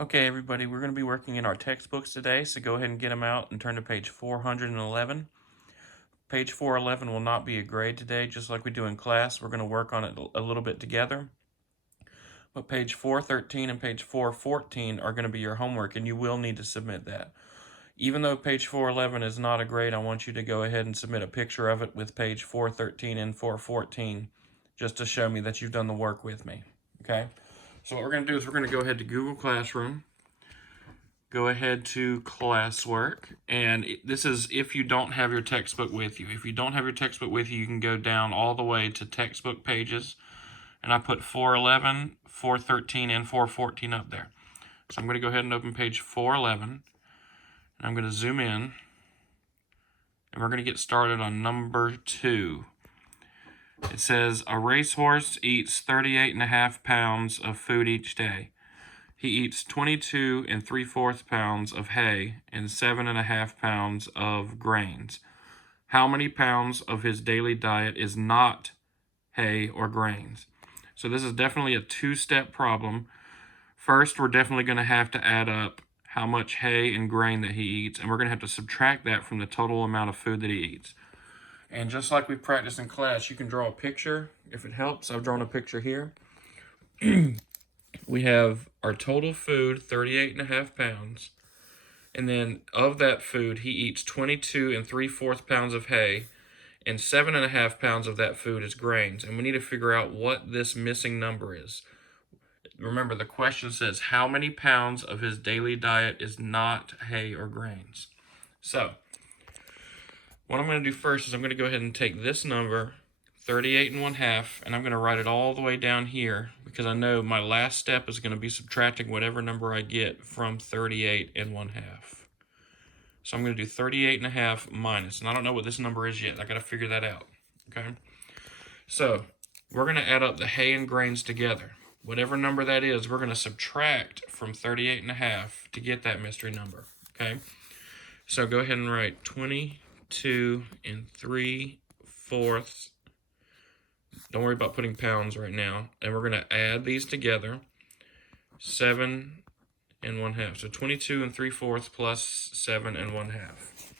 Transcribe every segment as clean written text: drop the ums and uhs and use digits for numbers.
Okay, everybody, we're going to be working in our textbooks today, so go ahead and get them out and turn to page 411. Page 411 will not be a grade today, just like we do in class. We're going to work on it a little bit together. But page 413 and page 414 are going to be your homework, and you will need to submit that. Even though page 411 is not a grade, I want you to go ahead and submit a picture of it with page 413 and 414, just to show me that you've done the work with me. Okay? So what we're going to do is we're going to go ahead to Google Classroom. Go ahead to classwork, and this is if you don't have your textbook with you. If you don't have your textbook with you, you can go down all the way to textbook pages, and I put 411, 413, and 414 up there. So I'm going to go ahead and open page 411, and I'm going to zoom in, and we're going to get started on number 2. It says, a racehorse eats 38.5 pounds of food each day. He eats 22 3/4 pounds of hay and 7.5 pounds of grains. How many pounds of his daily diet is not hay or grains? So this is definitely a two-step problem. First, we're definitely going to have to add up how much hay and grain that he eats, and we're going to have to subtract that from the total amount of food that he eats. And just like we practiced in class, you can draw a picture if it helps. I've drawn a picture here. We have our total food, 38.5 pounds. And then of that food, he eats 22 3/4 pounds of hay, and 7.5 pounds of that food is grains. And we need to figure out what this missing number is. Remember, the question says, how many pounds of his daily diet is not hay or grains? So, what I'm going to do first is I'm going to go ahead and take this number, 38.5, and I'm going to write it all the way down here because I know my last step is going to be subtracting whatever number I get from 38.5. So I'm going to do 38.5 minus, and I don't know what this number is yet. I got to figure that out. Okay. So we're going to add up the hay and grains together. Whatever number that is, we're going to subtract from 38.5 to get that mystery number. Okay. So go ahead and write 22 3/4. Don't worry about putting pounds right now. And we're going to add these together. 7.5. So 22 3/4 plus 7.5.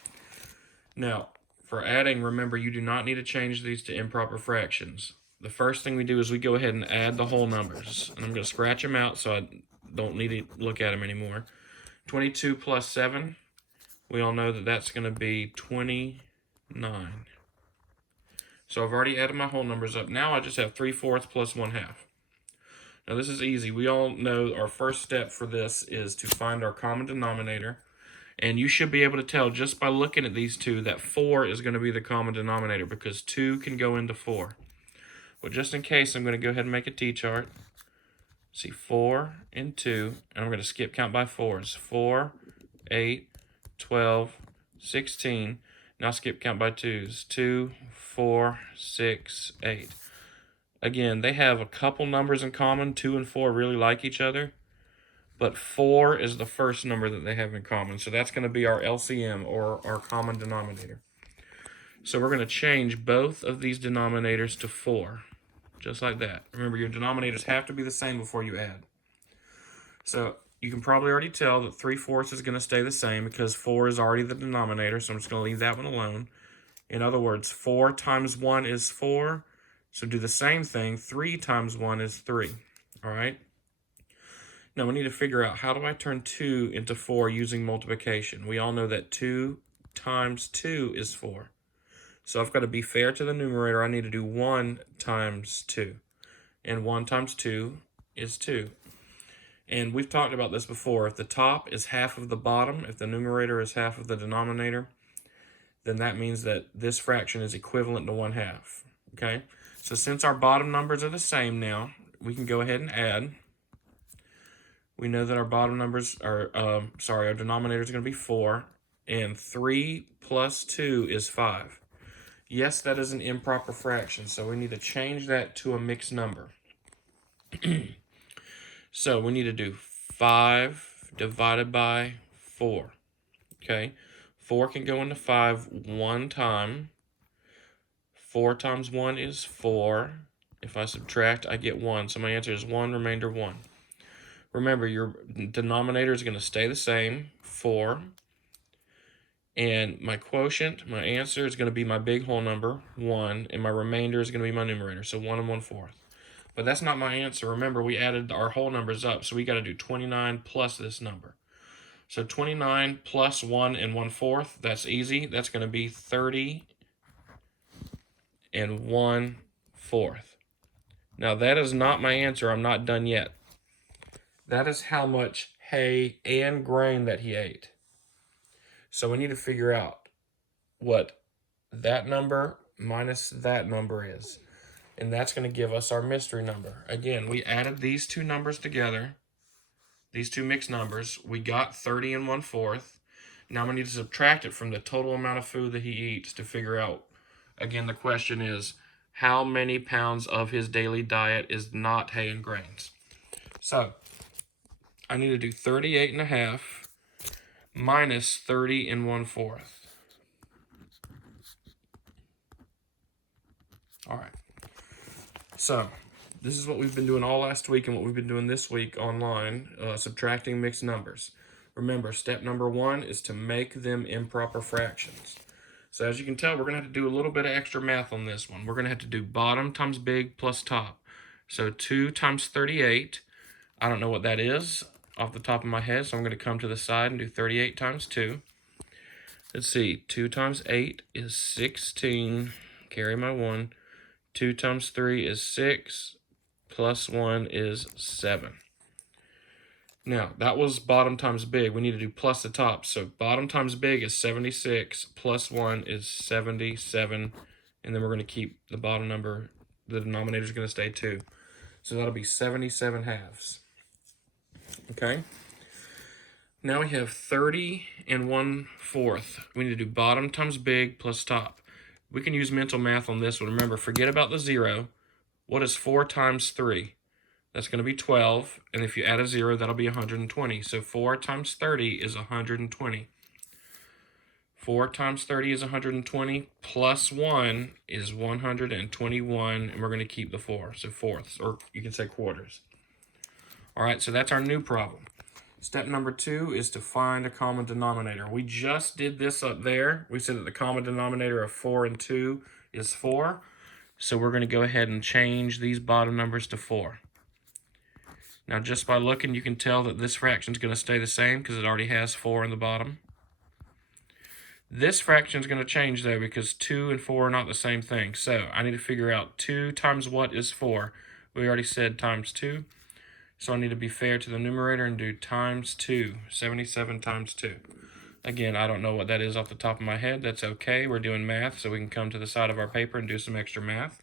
Now, for adding, remember you do not need to change these to improper fractions. The first thing we do is we go ahead and add the whole numbers. And I'm going to scratch them out so I don't need to look at them anymore. 22 plus 7, we all know that that's going to be 29. So I've already added my whole numbers up. Now I just have 3/4 plus 1/2. Now this is easy. We all know our first step for this is to find our common denominator. And you should be able to tell just by looking at these two that 4 is going to be the common denominator because 2 can go into 4. But just in case, I'm going to go ahead and make a T-chart. See, 4 and 2, and I'm going to skip count by 4s. 4, 8, 12, 16. Now skip count by 2s. 2, 4, 6, 8. Again, they have a couple numbers in common. 2 and 4 really like each other. But 4 is the first number that they have in common. So that's going to be our LCM, or our common denominator. So we're going to change both of these denominators to 4. Just like that. Remember, your denominators have to be the same before you add. So you can probably already tell that 3/4 is going to stay the same because 4 is already the denominator. So I'm just going to leave that one alone. In other words, 4 times 1 is 4. So do the same thing. 3 times 1 is 3. All right? Now we need to figure out, how do I turn 2 into 4 using multiplication? We all know that 2 times 2 is 4. So I've got to be fair to the numerator. I need to do 1 times 2. And 1 times 2 is 2. And we've talked about this before. If the top is half of the bottom, if the numerator is half of the denominator, then that means that this fraction is equivalent to 1/2. Okay? So since our bottom numbers are the same now, we can go ahead and add. We know that our bottom numbers are, our denominator is going to be 4. And 3 plus 2 is 5. Yes, that is an improper fraction, so we need to change that to a mixed number. So we need to do 5 divided by 4. Okay, 4 can go into 5 one time. 4 times 1 is 4. If I subtract, I get 1. So my answer is 1, remainder 1. Remember, your denominator is going to stay the same, 4. And my quotient, my answer, is going to be my big whole number, 1. And my remainder is going to be my numerator, so 1 1/4. But that's not my answer. Remember, we added our whole numbers up, so we got to do 29 plus this number. So 29 plus 1 1/4, that's easy. That's going to be 30 1/4. Now, that is not my answer. I'm not done yet. That is how much hay and grain that he ate. So we need to figure out what that number minus that number is. And that's going to give us our mystery number. Again, we added these two numbers together, these two mixed numbers. We got 30 1/4. Now we need to subtract it from the total amount of food that he eats to figure out. Again, the question is, how many pounds of his daily diet is not hay and grains? So I need to do 38 1/2 minus 30 1/4. All right. So this is what we've been doing all last week and what we've been doing this week online, subtracting mixed numbers. Remember, step number 1 is to make them improper fractions. So as you can tell, we're going to have to do a little bit of extra math on this one. We're going to have to do bottom times big plus top. So 2 times 38, I don't know what that is off the top of my head, so I'm going to come to the side and do 38 times 2. Let's see, 2 times 8 is 16, carry my 1. 2 times 3 is 6, plus 1 is 7. Now, that was bottom times big. We need to do plus the top. So bottom times big is 76, plus 1 is 77, and then we're going to keep the bottom number, the denominator is going to stay 2. So that'll be 77 halves. Okay? Now we have 30 1/4. We need to do bottom times big plus top. We can use mental math on this one. Remember, forget about the 0. What is 4 times 3? That's going to be 12. And if you add a 0, that'll be 120. So 4 times 30 is 120. 4 times 30 is 120. Plus 1 is 121. And we're going to keep the 4. So fourths, or you can say quarters. All right, so that's our new problem. Step number 2 is to find a common denominator. We just did this up there. We said that the common denominator of 4 and 2 is 4. So we're going to go ahead and change these bottom numbers to 4. Now, just by looking, you can tell that this fraction is going to stay the same because it already has 4 in the bottom. This fraction is going to change, though, because 2 and 4 are not the same thing. So I need to figure out 2 times what is 4. We already said times 2. So I need to be fair to the numerator and do times 2, 77 times 2. Again, I don't know what that is off the top of my head. That's okay. We're doing math, so we can come to the side of our paper and do some extra math.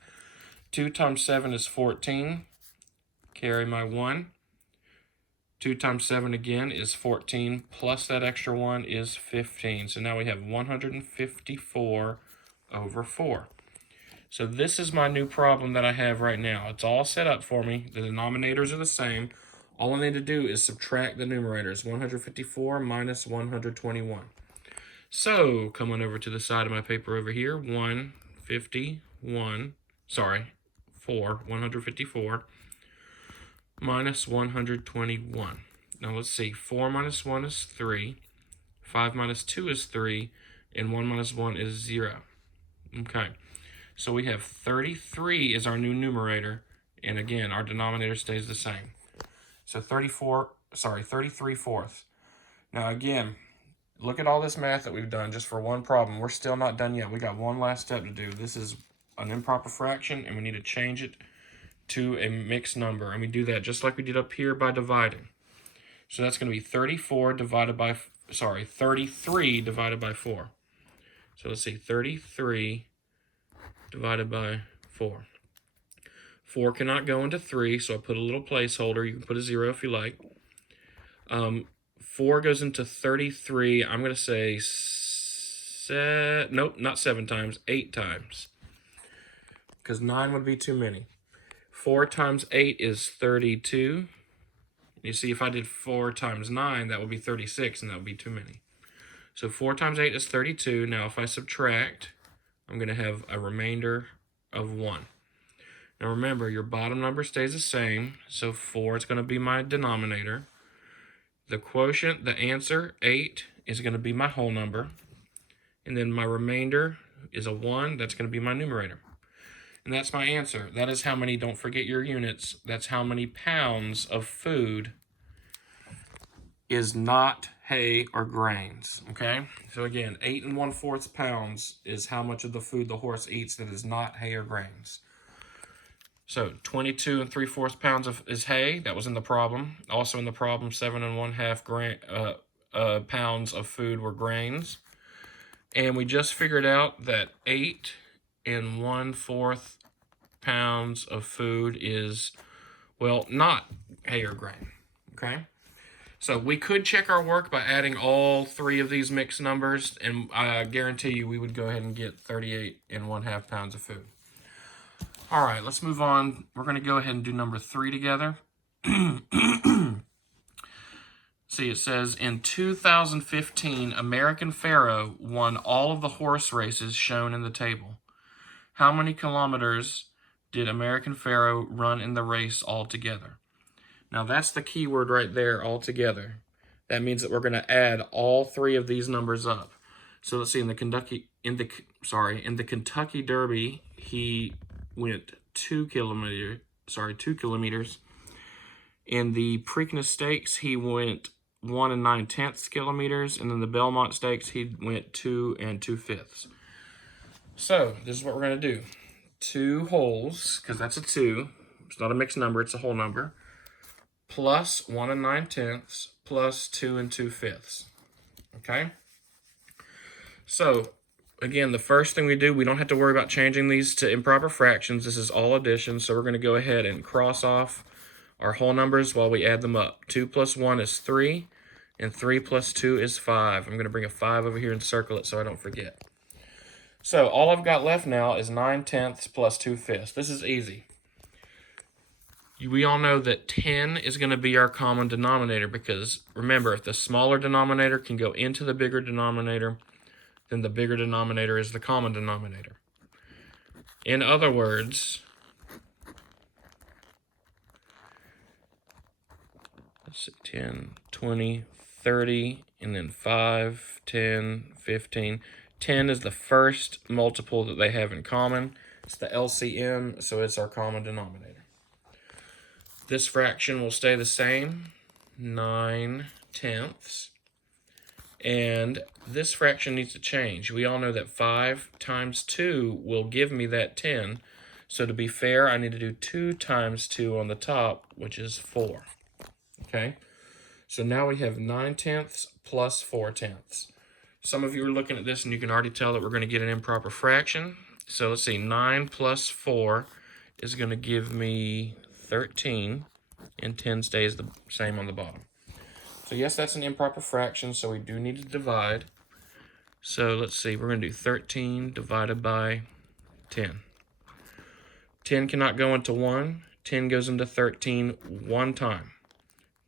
2 times 7 is 14. Carry my 1. 2 times 7 again is 14, plus that extra 1 is 15. So now we have 154 over 4. So this is my new problem that I have right now. It's all set up for me. The denominators are the same. All I need to do is subtract the numerators. 154 minus 121. So coming over to the side of my paper over here, 154 minus 121. Now let's see, 4 minus 1 is 3, 5 minus 2 is 3, and 1 minus 1 is 0. Okay. So we have 33 is our new numerator, and again, our denominator stays the same. So 33 fourths. Now again, look at all this math that we've done just for one problem. We're still not done yet. We got one last step to do. This is an improper fraction, and we need to change it to a mixed number. And we do that just like we did up here by dividing. So that's going to be 33 divided by 4. So let's see, 33 divided by 4. 4 cannot go into 3, so I put a little placeholder. You can put a 0 if you like. 4 goes into 33. I'm going to say, nope, not 7 times, 8 times. Because 9 would be too many. 4 times 8 is 32. You see, if I did 4 times 9, that would be 36, and that would be too many. So 4 times 8 is 32. Now, if I subtract, I'm going to have a remainder of 1. Now remember, your bottom number stays the same, so 4 is going to be my denominator. The quotient, the answer, 8, is going to be my whole number. And then my remainder is a 1, that's going to be my numerator. And that's my answer. That is how many, don't forget your units, that's how many pounds of food is not hay or grains, okay? So again, 8 1/4 pounds is how much of the food the horse eats that is not hay or grains. So 22 3/4 pounds is hay. That was in the problem. Also in the problem, 7 1/2 pounds of food were grains. And we just figured out that 8 1/4 pounds of food is, well, not hay or grain, okay? So we could check our work by adding all 3 of these mixed numbers, and I guarantee you we would go ahead and get 38 1/2 pounds of food. All right, let's move on. We're going to go ahead and do number 3 together. See, it says, in 2015, American Pharoah won all of the horse races shown in the table. How many kilometers did American Pharoah run in the race altogether? Now, that's the key word right there, altogether. That means that we're going to add all 3 of these numbers up. So let's see, in the Kentucky Derby, he went 2 kilometers. In the Preakness Stakes, he went 1 9/10 kilometers, and then the Belmont Stakes, he went 2 2/5. So this is what we're going to do: 2 wholes, because that's a 2. It's not a mixed number; it's a whole number. Plus 1 9/10 plus 2 2/5. Okay. So again, the first thing we do, we don't have to worry about changing these to improper fractions. This is all addition, so we're going to go ahead and cross off our whole numbers while we add them up. 2 plus 1 is 3, and 3 plus 2 is 5. I'm going to bring a 5 over here and circle it so I don't forget. So all I've got left now is 9/10 plus 2/5. This is easy. We all know that 10 is going to be our common denominator because, remember, if the smaller denominator can go into the bigger denominator, then the bigger denominator is the common denominator. In other words, let's see, 10, 20, 30, and then 5, 10, 15. 10 is the first multiple that they have in common. It's the LCM, so it's our common denominator. This fraction will stay the same, 9/10. And this fraction needs to change. We all know that 5 times 2 will give me that 10. So to be fair, I need to do 2 times 2 on the top, which is 4. Okay? So now we have 9/10 plus 4/10. Some of you are looking at this and you can already tell that we're going to get an improper fraction. So let's see, 9 plus 4 is going to give me 13, and 10 stays the same on the bottom. So yes, that's an improper fraction, so we do need to divide. So let's see, we're going to do 13 divided by 10. 10 cannot go into 1. 10 goes into 13 one time.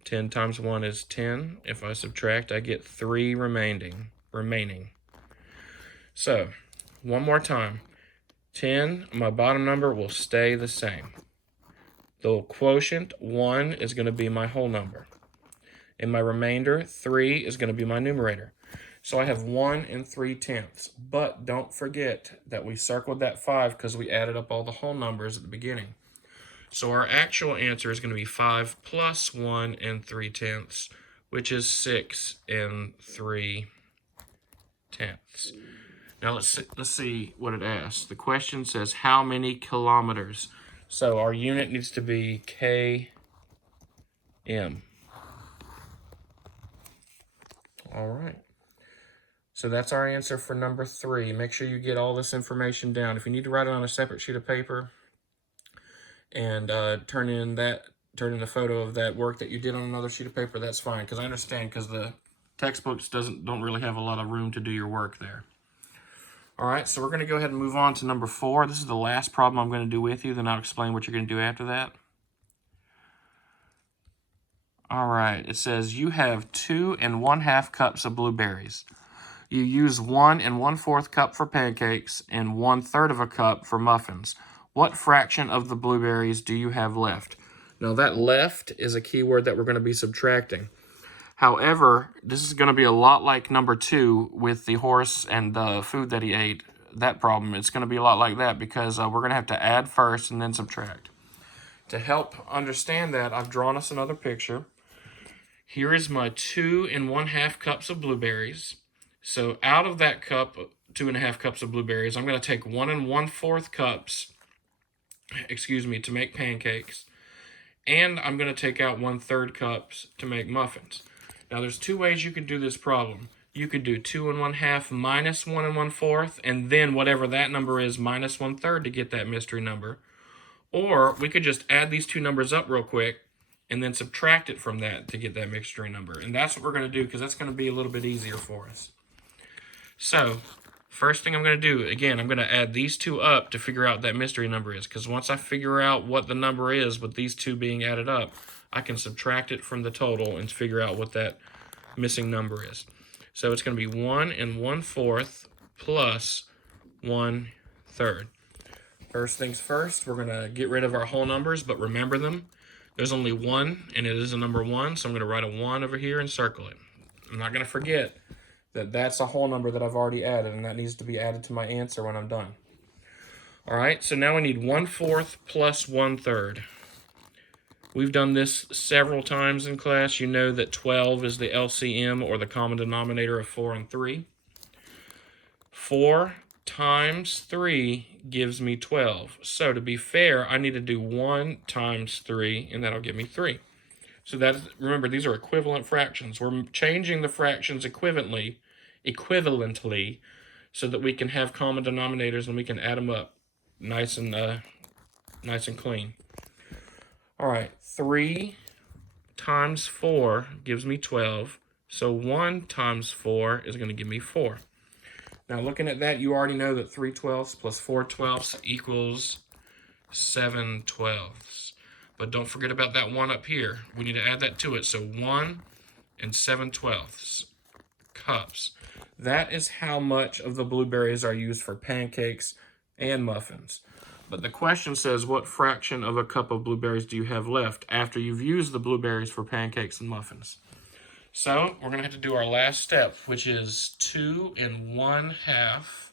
10 times 1 is 10. If I subtract, I get 3 remaining. So, one more time. 10, my bottom number will stay the same. The quotient, 1, is going to be my whole number. And my remainder, 3, is going to be my numerator. So I have 1 3/10. But don't forget that we circled that 5 because we added up all the whole numbers at the beginning. So our actual answer is going to be 5 plus 1 3/10, which is 6 3/10. Now let's see what it asks. The question says, how many kilometers? So our unit needs to be km. All right. So that's our answer for number 3. Make sure you get all this information down. If you need to write it on a separate sheet of paper and turn in the photo of that work that you did on another sheet of paper, that's fine. Because I understand, because the textbooks don't really have a lot of room to do your work there. All right, so we're going to go ahead and move on to number 4. This is the last problem I'm going to do with you. Then I'll explain what you're going to do after that. All right, it says you have 2 1/2 cups of blueberries. You use 1 1/4 cup for pancakes and 1/3 of a cup for muffins. what fraction of the blueberries do you have left? Now that left is a keyword that we're going to be subtracting. However, this is going to be a lot like number 2 with the horse and the food that he ate. That problem, it's going to be a lot like that because we're going to have to add first and then subtract. To help understand that, I've drawn us another picture. Here is my 2 1/2 cups of blueberries. So out of that cup, 2 1/2 cups of blueberries, I'm going to take 1 1/4 cups, to make pancakes. And I'm going to take out 1/3 cups to make muffins. Now there's 2 ways you could do this problem. You could do 2 1/2 minus 1 1/4, and then whatever that number is minus 1/3 to get that mystery number. Or we could just add these 2 numbers up real quick and then subtract it from that to get that mystery number. And that's what we're going to do because that's going to be a little bit easier for us. So first thing I'm going to do, again, I'm going to add these 2 up to figure out that mystery number is. Because once I figure out what the number is with these 2 being added up, I can subtract it from the total and figure out what that missing number is. So it's going to be 1 1/4 plus 1/3. First things first, we're going to get rid of our whole numbers, but remember them. There's only 1, and it is a number 1, so I'm going to write a 1 over here and circle it. I'm not going to forget that that's a whole number that I've already added, and that needs to be added to my answer when I'm done. All right, so now we need 1/4 plus 1/3. We've done this several times in class. You know that 12 is the LCM, or the common denominator, of 4 and 3. 4 times 3 gives me 12. So to be fair, I need to do 1 times 3, and that'll give me 3. So remember, these are equivalent fractions. We're changing the fractions equivalently so that we can have common denominators and we can add them up nice and clean. All right, 3 times 4 gives me 12. So 1 times 4 is going to give me 4. Now looking at that, you already know that 3/12 plus 4/12 equals 7/12. But don't forget about that 1 up here. We need to add that to it. So 1 7/12 cups. That is how much of the blueberries are used for pancakes and muffins. But the question says, what fraction of a cup of blueberries do you have left after you've used the blueberries for pancakes and muffins? So we're going to have to do our last step, which is 2 1/2,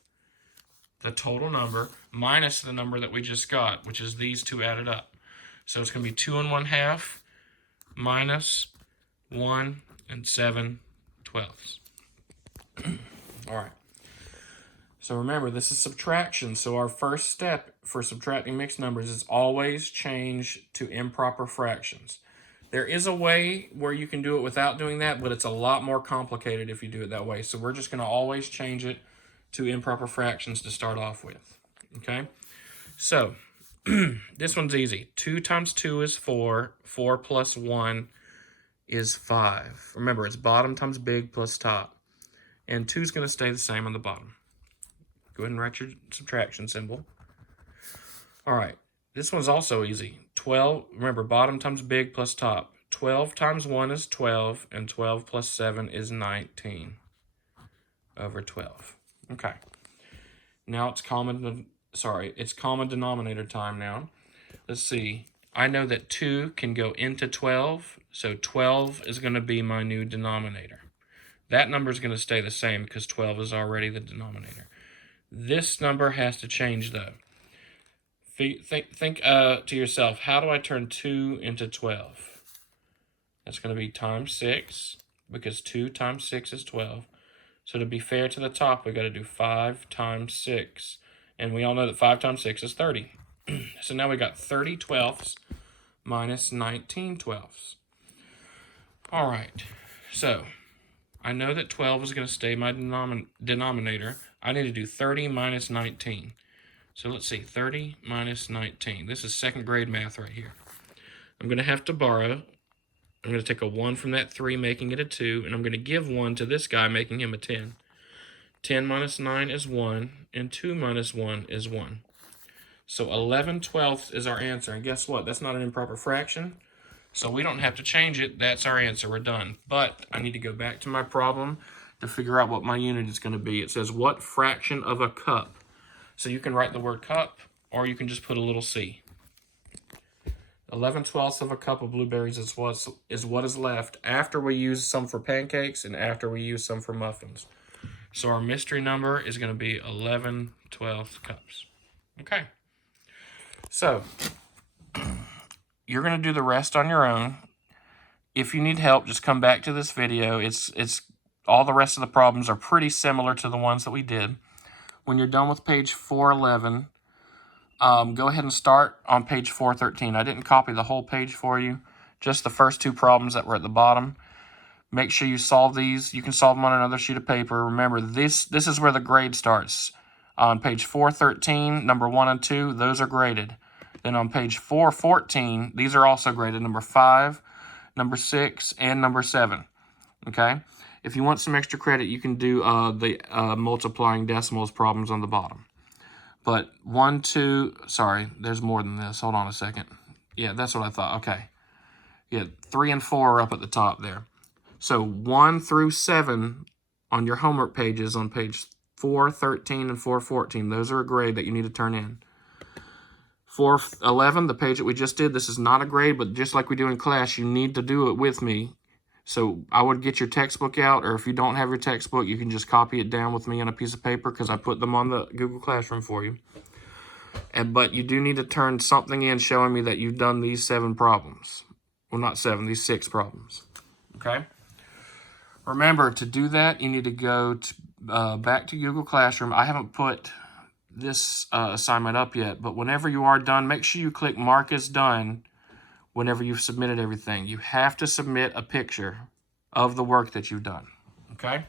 the total number, minus the number that we just got, which is these 2 added up. So it's going to be 2 1/2 minus 1 7/12. All right. So remember, this is subtraction. So our first step for subtracting mixed numbers is always change to improper fractions. There is a way where you can do it without doing that, but it's a lot more complicated if you do it that way. So we're just going to always change it to improper fractions to start off with. Okay? So this one's easy. 2 times 2 is 4. 4 plus 1 is 5. Remember, it's bottom times big plus top. And 2 is going to stay the same on the bottom. Go ahead and write your subtraction symbol. All right, this one's also easy. 12, remember, bottom times big plus top. 12 times 1 is 12, and 12 plus 7 is 19 over 12. Okay. Now it's common denominator time now. Let's see. I know that 2 can go into 12, so 12 is going to be my new denominator. That number is going to stay the same because 12 is already the denominator. This number has to change, though. Think to yourself, how do I turn 2 into 12? That's going to be times 6, because 2 times 6 is 12. So to be fair to the top, we got to do 5 times 6. And we all know that 5 times 6 is 30. So now we got 30/12 minus 19/12. All right, so I know that 12 is going to stay my denominator. I need to do 30 minus 19. So let's see, 30 minus 19. This is second grade math right here. I'm going to have to borrow. I'm going to take a 1 from that 3, making it a 2, and I'm going to give 1 to this guy, making him a 10. 10 minus 9 is 1, and 2 minus 1 is 1. So 11/12 is our answer, and guess what? That's not an improper fraction, so we don't have to change it. That's our answer. We're done. But I need to go back to my problem to figure out what my unit is going to be. It says, what fraction of a cup? So you can write the word cup, or you can just put a little C. 11/12 of a cup of blueberries is what is left after we use some for pancakes and after we use some for muffins. So our mystery number is going to be 11/12 cups. Okay. So you're going to do the rest on your own. If you need help, just come back to this video. It's all the rest of the problems are pretty similar to the ones that we did. When you're done with page 411, go ahead and start on page 413. I didn't copy the whole page for you, just the first two problems that were at the bottom. Make sure you solve these. You can solve them on another sheet of paper. Remember, this is where the grade starts. On page 413, number 1 and 2, those are graded. Then on page 414, these are also graded. Number 5, number 6, and number 7. Okay? If you want some extra credit, you can do the multiplying decimals problems on the bottom. But 1, 2, sorry, there's more than this. Hold on a second. Yeah, that's what I thought. Okay. Yeah, 3 and 4 are up at the top there. So 1 through 7 on your homework pages on page 413 and 414, those are a grade that you need to turn in. 411, the page that we just did, this is not a grade, but just like we do in class, you need to do it with me. So I would get your textbook out, or if you don't have your textbook, you can just copy it down with me on a piece of paper because I put them on the Google Classroom for you. But you do need to turn something in showing me that you've done these 7 problems. Well, not 7, these 6 problems. Okay? Remember, to do that, you need to go back to Google Classroom. I haven't put this assignment up yet, but whenever you are done, make sure you click Mark as Done whenever you've submitted everything. You have to submit a picture of the work that you've done, okay?